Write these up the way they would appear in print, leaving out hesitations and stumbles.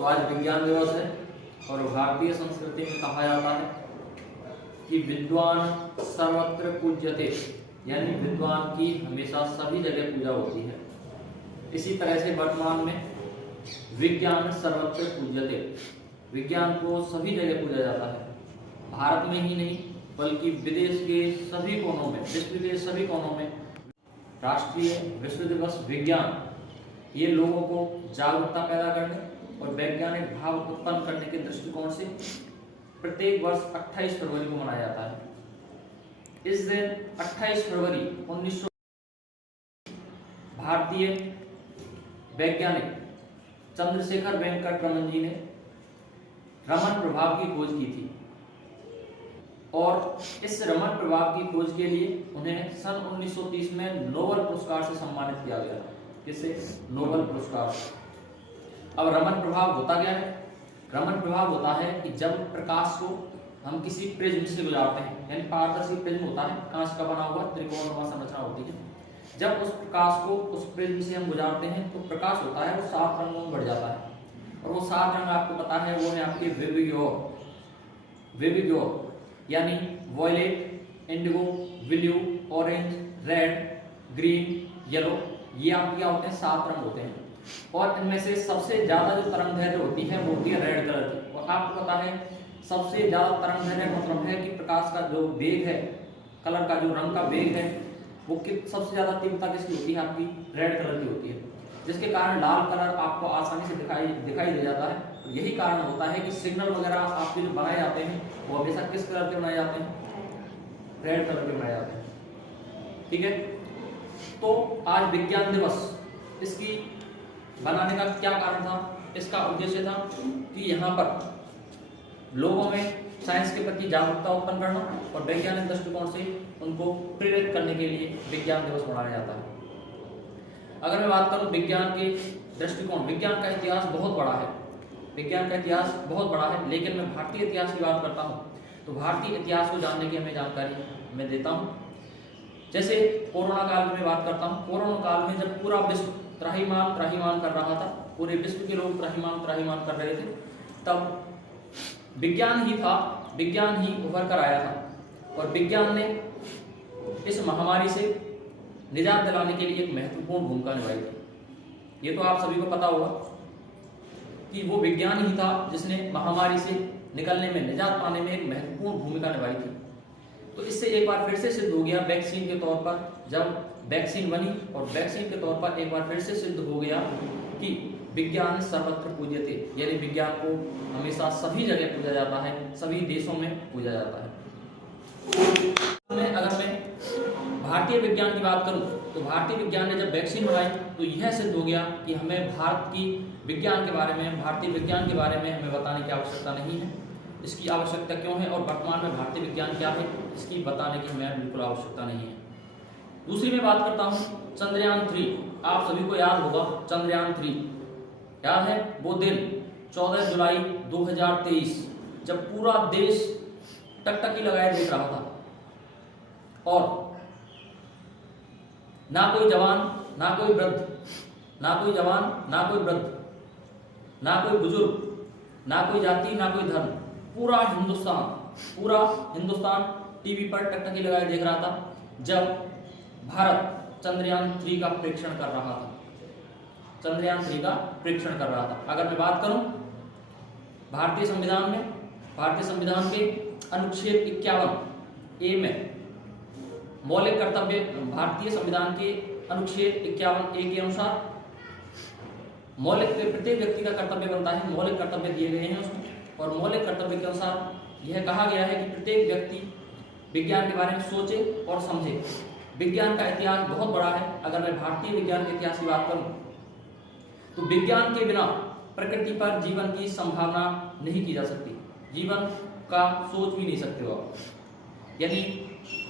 तो आज विज्ञान दिवस है और भारतीय संस्कृति में कहा जाता है कि विद्वान सर्वत्र पूज्यते, यानी विद्वान की हमेशा सभी जगह पूजा होती है। इसी तरह से वर्तमान में विज्ञान सर्वत्र पूज्यते, विज्ञान को सभी जगह पूजा जाता है। भारत में ही नहीं बल्कि विदेश के सभी कोनों में, विश्व के सभी कोनों में राष्ट्रीय विश्व दिवस विज्ञान ये लोगों को जागरूकता पैदा करने और वैज्ञानिक भाव उत्पन्न करने के दृष्टिकोण से प्रत्येक वर्ष 28 फरवरी को मनाया जाता है। इस दिन 28 फरवरी 1900 भारतीय वैज्ञानिक चंद्रशेखर वेंकट रमन जी ने रमन प्रभाव की खोज की थी और इस रमन प्रभाव की खोज के लिए उन्हें सन 1930 में नोबेल पुरस्कार से सम्मानित किया गया। किससे? नोबेल पुरस्कार। अब रमन प्रभाव होता क्या है? रमन प्रभाव होता है कि जब प्रकाश को हम किसी प्रिज्म से गुजारते हैं, यानी पारदर्शी प्रिज्म होता है, कांच का बना हुआ त्रिकोणनुमा संरचना होती है। जब उस प्रकाश को उस प्रिज्म से हम गुजारते हैं तो प्रकाश होता है वो 7 रंगों में बढ़ जाता है और वो 7 रंग आपको पता है वो है आपके विविग्योर, यानी violet, indigo, blue, orange, red, green, yellow, ये आपके क्या होते हैं? 7 रंग होते हैं। और इनमें से सबसे ज्यादा जो तरंगदैर्घ्य होती है वो होती है रेड कलर की। और आपको पता है सबसे ज्यादा तरंगदैर्घ्य मतलब है कि प्रकाश का जो वेग है, कलर का जो रंग का वेग है वो सबसे ज्यादा तीव्रता किसकी होती है? आपकी रेड कलर की होती है, जिसके कारण लाल कलर आपको आसानी से दिखाई दे जाता है। यही कारण होता है कि सिग्नल वगैरह आपके जो बनाए जाते हैं वो हमेशा किस कलर के बनाए जाते हैं? रेड कलर के बनाए जाते हैं। ठीक है, तो आज विज्ञान दिवस, इसकी बनाने का क्या कारण था? इसका उद्देश्य था कि यहाँ पर लोगों में साइंस के प्रति जागरूकता उत्पन्न करना और वैज्ञानिक दृष्टिकोण से उनको प्रेरित करने के लिए विज्ञान दिवस मनाया जाता है। अगर मैं बात करूं विज्ञान के दृष्टिकोण, विज्ञान का इतिहास बहुत बड़ा है, विज्ञान का इतिहास बहुत बड़ा है, लेकिन मैं भारतीय इतिहास की बात करता हूँ तो भारतीय इतिहास को जानने की हमें जानकारी मैं देता हूँ। जैसे कोरोना काल में बात करता हूँ। कोरोना काल में जब पूरा विश्व त्राहिमाम कर रहा था, पूरे विश्व के लोग त्राहिमाम कर रहे थे, तब विज्ञान ही उभर कर आया था और विज्ञान ने इस महामारी से निजात दिलाने के लिए एक महत्वपूर्ण भूमिका निभाई थी। ये तो आप सभी को पता होगा कि वो विज्ञान ही था जिसने महामारी से निकलने में, निजात पाने में एक महत्वपूर्ण भूमिका निभाई थी। तो इससे एक बार फिर से सिद्ध हो गया वैक्सीन के तौर पर, जब वैक्सीन बनी और वैक्सीन के तौर पर एक बार फिर से सिद्ध हो गया कि विज्ञान सर्वत्र पूज्यते, यानी विज्ञान को हमेशा सभी जगह पूजा जाता है, सभी देशों में पूजा जाता है। अगर मैं भारतीय विज्ञान की बात करूं तो भारतीय विज्ञान ने जब वैक्सीन बनाई तो यह सिद्ध हो गया कि हमें भारत की विज्ञान के बारे में, भारतीय विज्ञान के बारे में हमें बताने की आवश्यकता नहीं है। इसकी आवश्यकता क्यों है और वर्तमान में भारतीय विज्ञान क्या है इसकी बताने की हमें बिल्कुल आवश्यकता नहीं है। दूसरी मैं बात करता हूँ चंद्रयान 3। आप सभी को याद होगा चंद्रयान 3, याद है वो दिन 14 जुलाई 2023 जब पूरा देश टकटकी लगाए देख रहा था और ना कोई जवान, ना कोई वृद्ध, ना कोई जवान, ना कोई वृद्ध, ना कोई बुजुर्ग, ना कोई जाति, ना कोई धर्म, पूरा हिंदुस्तान टीवी पर टकटकी लगाए देख रहा था जब भारत चंद्रयान 3 का परीक्षण कर रहा था। चंद्रयान 3 का परीक्षण कर रहा था। अगर मैं बात करूं भारतीय संविधान के अनुच्छेद 51 ए में मौलिक कर्तव्य, भारतीय संविधान के अनुच्छेद 51 ए के अनुसार प्रत्येक व्यक्ति का कर्तव्य बनता है, मौलिक कर्तव्य दिए गए हैं उसमें और मौलिक कर्तव्य के अनुसार यह कहा गया है कि प्रत्येक व्यक्ति विज्ञान के बारे में सोचे और समझे। विज्ञान का इतिहास बहुत बड़ा है। अगर मैं भारतीय विज्ञान के इतिहास की बात करूं तो विज्ञान के बिना प्रकृति पर जीवन की संभावना नहीं की जा सकती, जीवन का सोच भी नहीं सकते हो आप, यानी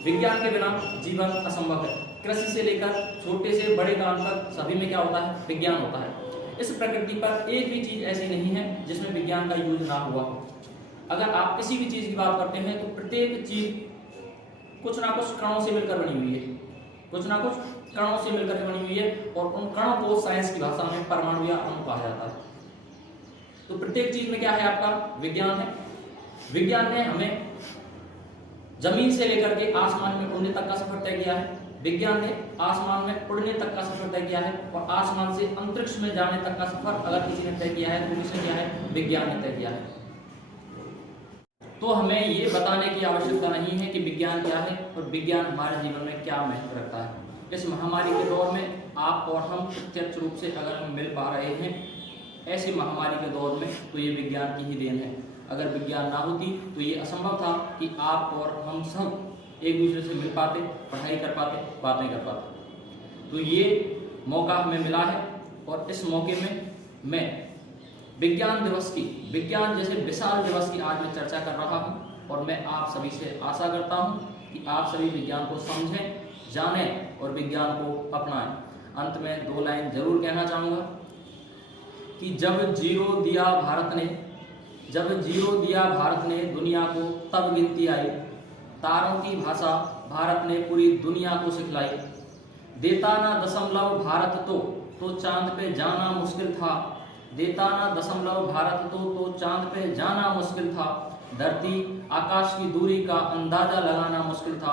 विज्ञान के बिना जीवन असंभव है। कृषि से लेकर छोटे से बड़े काम तक सभी में क्या होता है? विज्ञान होता है। इस प्रकृति पर एक भी चीज ऐसी नहीं है जिसमें विज्ञान का यूज ना हुआ हो। अगर आप किसी भी चीज की बात करते हैं तो प्रत्येक चीज कुछ ना कुछ कणों से मिलकर बनी हुई है, कुछ ना कुछ कणों से मिलकर बनी हुई है और उन कणों को साइंस की भाषा में परमाणु या अणु कहा जाता है। तो प्रत्येक चीज में क्या है आपका विज्ञान है। विज्ञान ने हमें जमीन से लेकर के आसमान में उड़ने तक का सफर तय किया है। विज्ञान ने आसमान में उड़ने तक का सफर तय किया है और आसमान से अंतरिक्ष में जाने तक का सफर अगर किसी ने तय किया है तो किसने किया है, विज्ञान ने तय किया है। तो हमें ये बताने की आवश्यकता नहीं है कि विज्ञान क्या है और विज्ञान हमारे जीवन में क्या महत्व रखता है। इस महामारी के दौर में आप और हम प्रत्यक्ष रूप से अगर हम मिल पा रहे हैं ऐसी महामारी के दौर में, तो ये विज्ञान की ही देन है। अगर विज्ञान ना होती तो ये असंभव था कि आप और हम सब एक दूसरे से मिल पाते, पढ़ाई कर पाते, बातें कर पाते। तो ये मौका हमें मिला है और इस मौके में मैं विज्ञान दिवस की, विज्ञान जैसे विशाल दिवस की आज मैं चर्चा कर रहा हूँ और मैं आप सभी से आशा करता हूँ कि आप सभी विज्ञान को समझें, जानें और विज्ञान को अपनाएं। अंत में 2 लाइन जरूर कहना चाहूँगा कि जब जीरो दिया भारत ने दुनिया को तब गिनती आई, तारों की भाषा भारत ने पूरी दुनिया को सिखलाई। देता ना दशमलव भारत तो चांद पे जाना मुश्किल था। देता ना दशमलव भारत तो चांद पे जाना मुश्किल था। धरती आकाश की दूरी का अंदाजा लगाना मुश्किल था।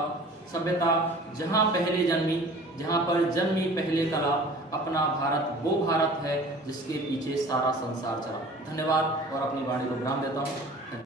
सभ्यता जहाँ पहले जन्मी, जहाँ पर जन्मी पहले कला, अपना भारत वो भारत है जिसके पीछे सारा संसार चला। धन्यवाद और अपनी वाणी को विराम देता हूँ।